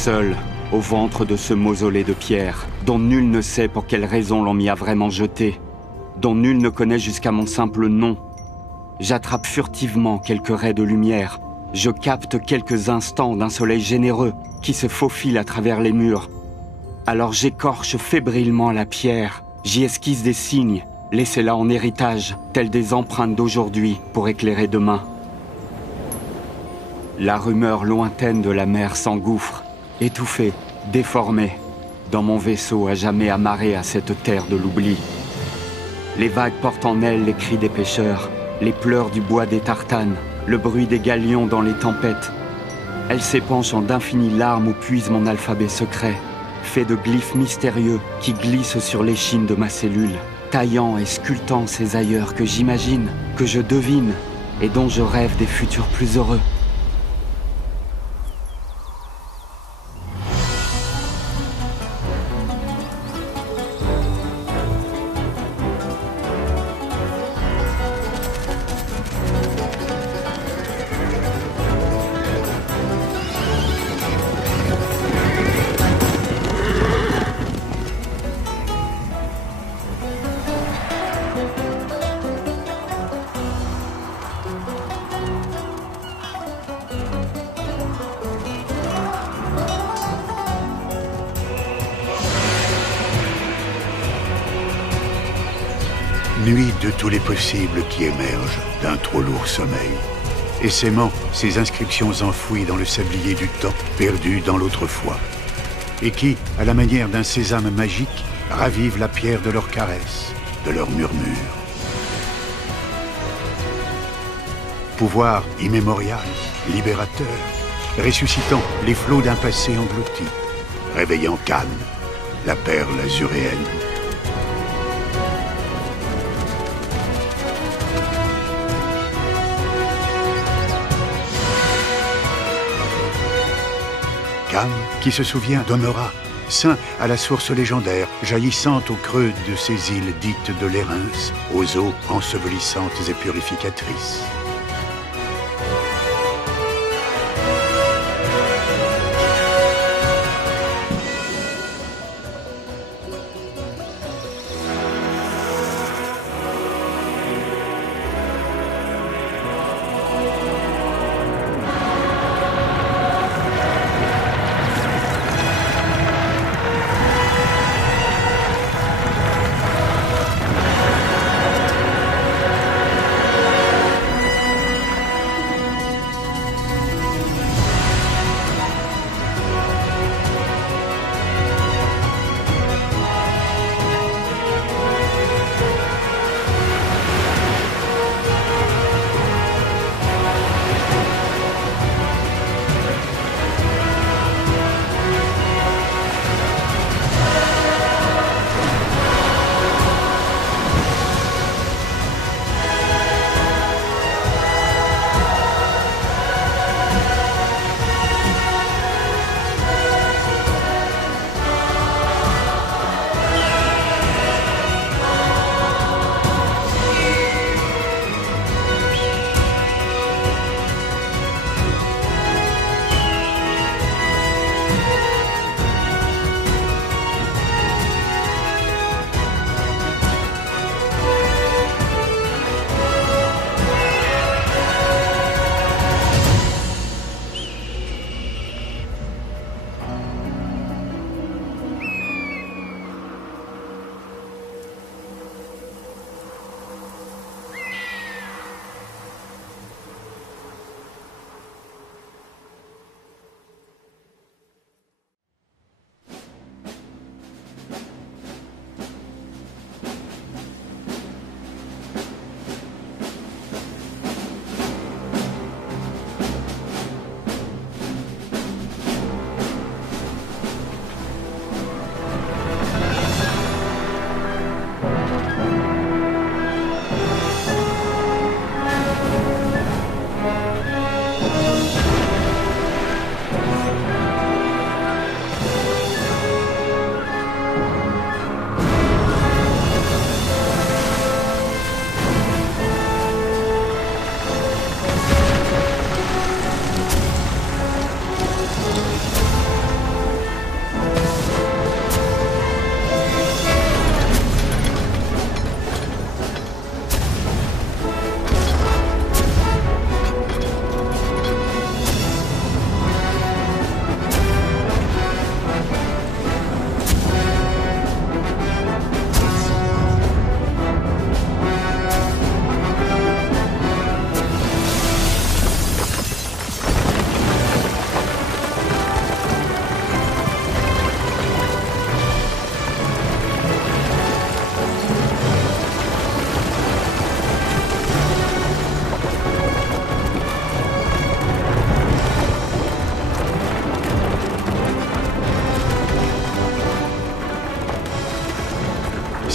seul, au ventre de ce mausolée de pierre, dont nul ne sait pour quelle raison l'on m'y a vraiment jeté, dont nul ne connaît jusqu'à mon simple nom. J'attrape furtivement quelques raies de lumière, je capte quelques instants d'un soleil généreux qui se faufile à travers les murs. Alors j'écorche fébrilement la pierre, j'y esquisse des signes, laissez-la en héritage, telles des empreintes d'aujourd'hui pour éclairer demain. La rumeur lointaine de la mer s'engouffre, étouffée, déformée, dans mon vaisseau à jamais amarré à cette terre de l'oubli. Les vagues portent en elles les cris des pêcheurs, les pleurs du bois des tartanes, le bruit des galions dans les tempêtes. Elles s'épanchent en d'infinies larmes où puise mon alphabet secret, fait de glyphes mystérieux qui glissent sur l'échine de ma cellule, taillant et sculptant ces ailleurs que j'imagine, que je devine, et dont je rêve des futurs plus heureux. Nuit de tous les possibles qui émergent d'un trop lourd sommeil, essaimant ces inscriptions enfouies dans le sablier du temps, perdues dans l'autrefois, et qui, à la manière d'un sésame magique, ravivent la pierre de leurs caresses, de leurs murmures. Pouvoir immémorial, libérateur, ressuscitant les flots d'un passé englouti, réveillant Khan, la perle azuréenne. Khan, qui se souvient d'Honora, saint à la source légendaire, jaillissante au creux de ces îles dites de l'Érins, aux eaux ensevelissantes et purificatrices.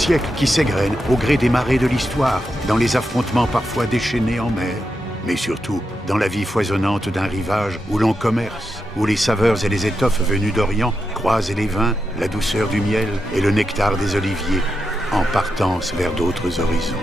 siècle qui s'égrène au gré des marées de l'histoire, dans les affrontements parfois déchaînés en mer, mais surtout dans la vie foisonnante d'un rivage où l'on commerce, où les saveurs et les étoffes venues d'Orient croisent les vins, la douceur du miel et le nectar des oliviers, en partance vers d'autres horizons.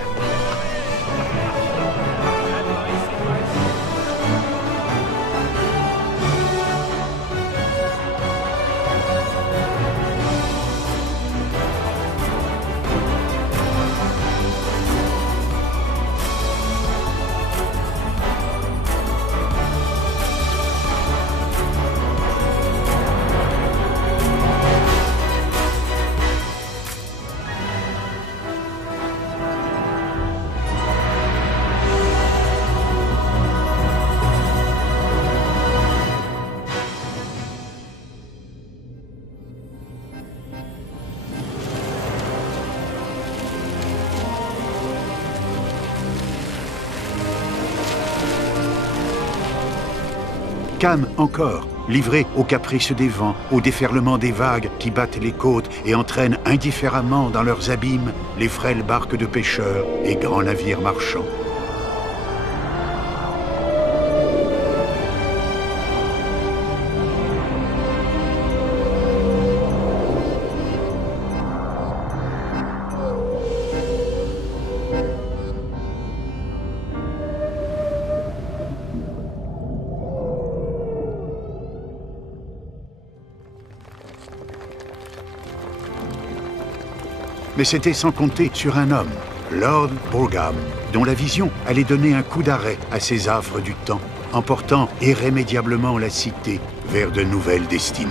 Cannes encore, livré aux caprices des vents, au déferlement des vagues qui battent les côtes et entraînent indifféremment dans leurs abîmes les frêles barques de pêcheurs et grands navires marchands. Mais c'était sans compter sur un homme, Lord Brougham, dont la vision allait donner un coup d'arrêt à ces affres du temps, emportant irrémédiablement la cité vers de nouvelles destinées.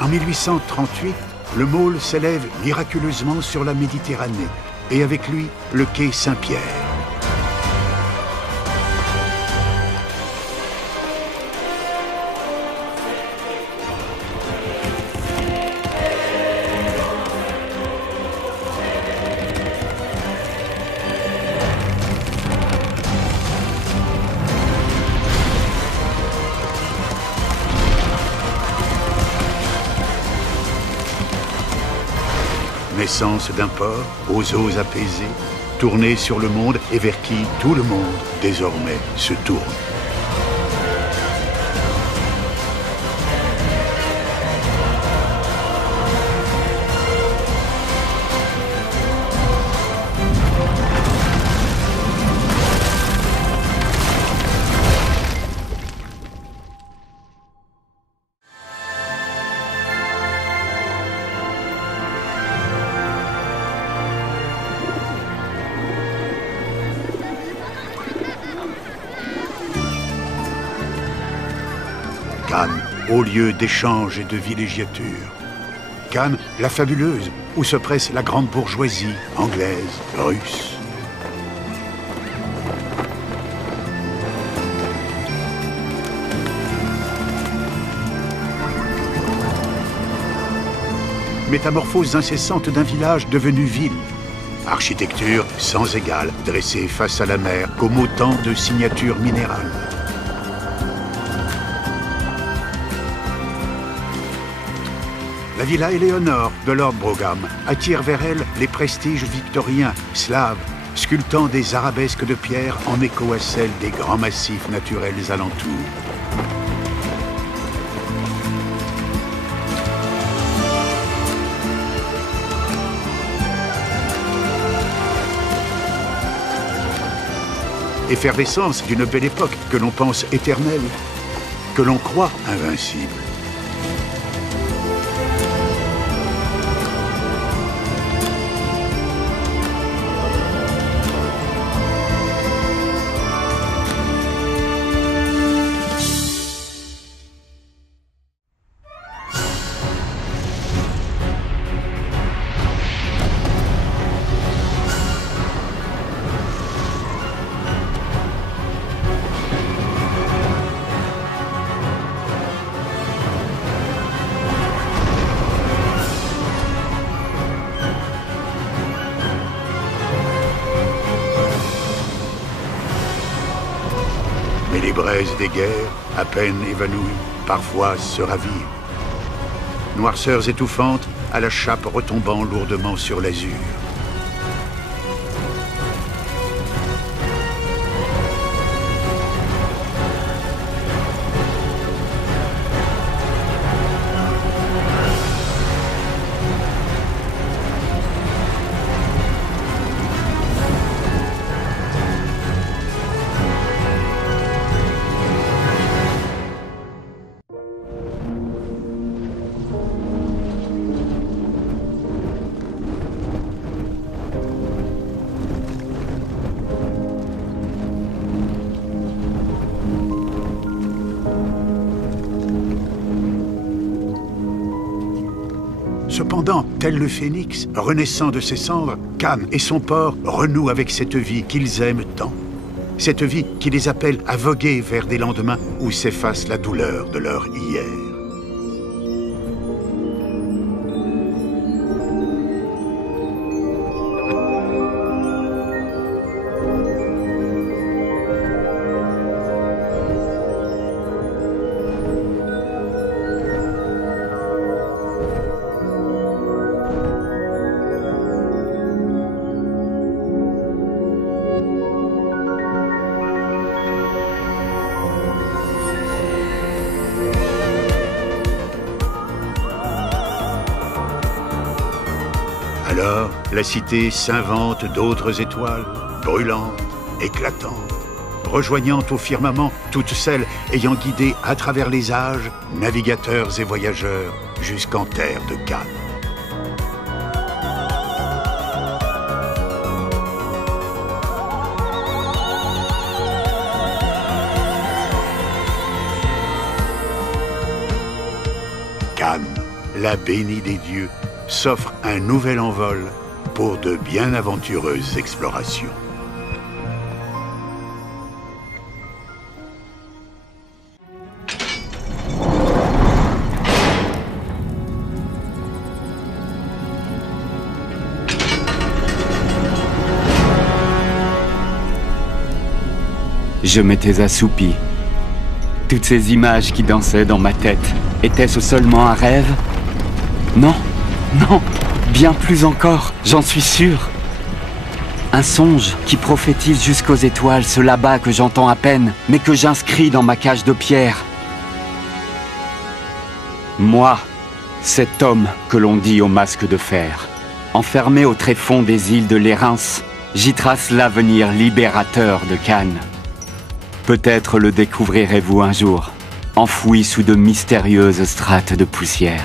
En 1838, le môle s'élève miraculeusement sur la Méditerranée, et avec lui, le quai Saint-Pierre. Naissance d'un port aux eaux apaisées, tourné sur le monde et vers qui tout le monde, désormais, se tourne. Cannes, haut lieu d'échange et de villégiature. Cannes, la fabuleuse, où se presse la grande bourgeoisie, anglaise, russe. Métamorphose incessante d'un village devenu ville. Architecture sans égale, dressée face à la mer, comme autant de signatures minérales. La villa Éléonore de Lord Brougham attire vers elle les prestiges victoriens, slaves, sculptant des arabesques de pierre en écho à celles des grands massifs naturels alentours. effervescence d'une belle époque que l'on pense éternelle, que l'on croit invincible. Mais les braises des guerres, à peine évanouies, parfois se ravivent. Noirceurs étouffantes, à la chape retombant lourdement sur l'azur. Cependant, tel le phénix, renaissant de ses cendres, Khan et son port renouent avec cette vie qu'ils aiment tant. Cette vie qui les appelle à voguer vers des lendemains où s'efface la douleur de leur hier. Alors, la cité s'invente d'autres étoiles, brûlantes, éclatantes, rejoignant au firmament toutes celles ayant guidé à travers les âges, navigateurs et voyageurs, jusqu'en terre de Khan. Khan, la bénie des dieux, s'offre un nouvel envol pour de bien aventureuses explorations. Je m'étais assoupi. Toutes ces images qui dansaient dans ma tête, était-ce seulement un rêve? Non. Non, bien plus encore, j'en suis sûr. Un songe qui prophétise jusqu'aux étoiles ce là-bas que j'entends à peine, mais que j'inscris dans ma cage de pierre. Moi, cet homme que l'on dit au masque de fer, enfermé au tréfonds des îles de l'Érins, j'y trace l'avenir libérateur de Khan. Peut-être le découvrirez-vous un jour, enfoui sous de mystérieuses strates de poussière.